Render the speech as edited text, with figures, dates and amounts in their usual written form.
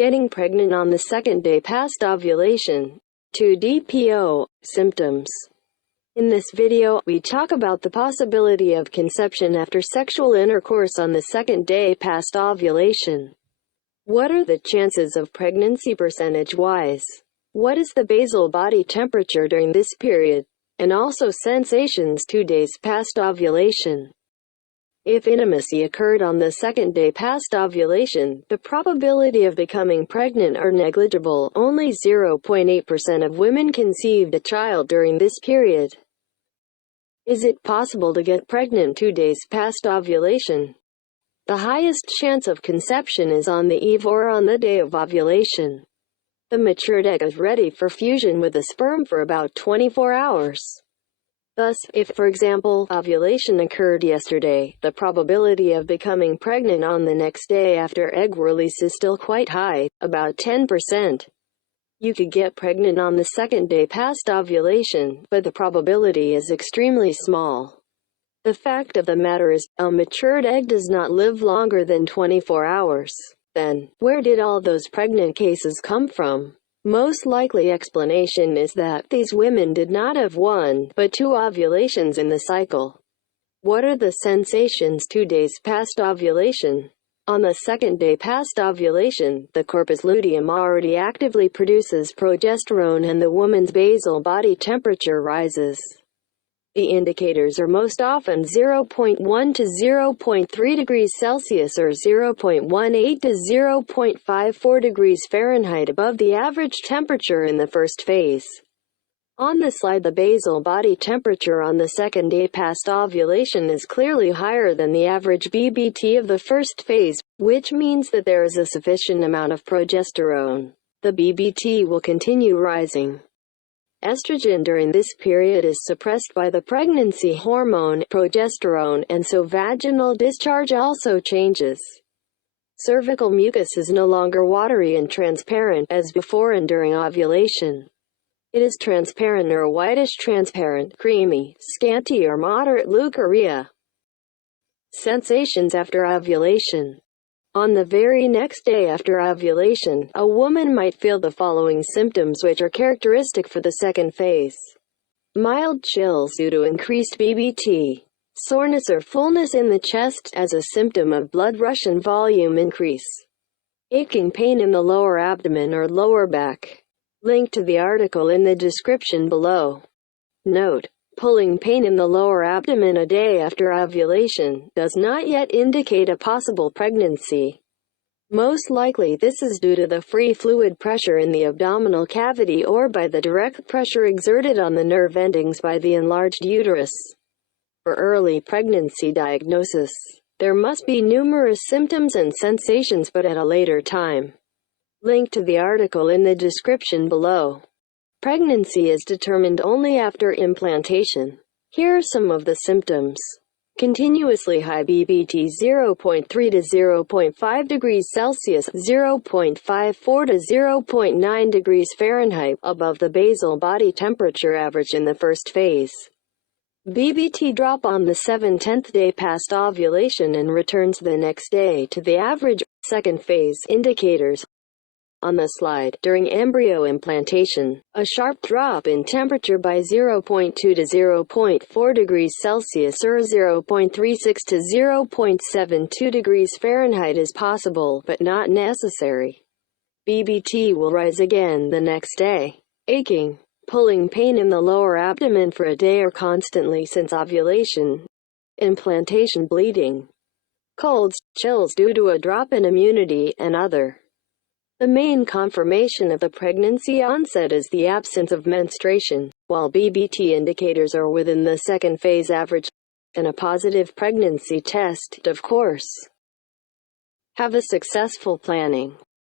Getting pregnant on the second day past ovulation. 2. DPO symptoms. In this video, we talk about the possibility of conception after sexual intercourse on the second day past ovulation. What are the chances of pregnancy percentage-wise? What is the basal body temperature during this period? And also sensations 2 days past ovulation. If intimacy occurred on the second day past ovulation, the probability of becoming pregnant are negligible. Only 0.8% of women conceived a child during this period. Is it possible to get pregnant 2 days past ovulation? The highest chance of conception is on the eve or on the day of ovulation. The matured egg is ready for fusion with the sperm for about 24 hours. Thus, if, for example, ovulation occurred yesterday, the probability of becoming pregnant on the next day after egg release is still quite high, about 10%. You could get pregnant on the second day past ovulation, but the probability is extremely small. The fact of the matter is, a matured egg does not live longer than 24 hours. Then, where did all those pregnant cases come from? Most likely explanation is that these women did not have 1, but 2 ovulations in the cycle. What are the sensations 2 days past ovulation? On the second day past ovulation, the corpus luteum already actively produces progesterone and the woman's basal body temperature rises. The indicators are most often 0.1 to 0.3 degrees Celsius or 0.18 to 0.54 degrees Fahrenheit above the average temperature in the first phase. On the slide, the basal body temperature on the second day past ovulation is clearly higher than the average BBT of the first phase, which means that there is a sufficient amount of progesterone. The BBT will continue rising. Estrogen during this period is suppressed by the pregnancy hormone, progesterone, and so vaginal discharge also changes. Cervical mucus is no longer watery and transparent as before and during ovulation. It is transparent or whitish transparent, creamy, scanty or moderate leukorrhea. Sensations after ovulation. On the very next day after ovulation, a woman might feel the following symptoms which are characteristic for the second phase. Mild chills due to increased BBT. Soreness or fullness in the chest as a symptom of blood rush and volume increase. Aching pain in the lower abdomen or lower back. Link to the article in the description below. Note: pulling pain in the lower abdomen a day after ovulation does not yet indicate a possible pregnancy. Most likely this is due to the free fluid pressure in the abdominal cavity or by the direct pressure exerted on the nerve endings by the enlarged uterus. For early pregnancy diagnosis, there must be numerous symptoms and sensations but at a later time. Link to the article in the description below. Pregnancy is determined only after implantation. Here are some of the symptoms. Continuously high BBT 0.3 to 0.5 degrees Celsius, 0.54 to 0.9 degrees Fahrenheit, above the basal body temperature average in the first phase. BBT drop on the 7/10th day past ovulation and returns the next day to the average. Second phase indicators. On the slide, during embryo implantation, a sharp drop in temperature by 0.2 to 0.4 degrees Celsius or 0.36 to 0.72 degrees Fahrenheit is possible but not necessary. BBT will rise again the next day. Aching, pulling pain in the lower abdomen for a day or constantly since ovulation. Implantation bleeding. Colds, chills due to a drop in immunity, and other. The main confirmation of the pregnancy onset is the absence of menstruation, while BBT indicators are within the second phase average, and a positive pregnancy test, of course. Have a successful planning.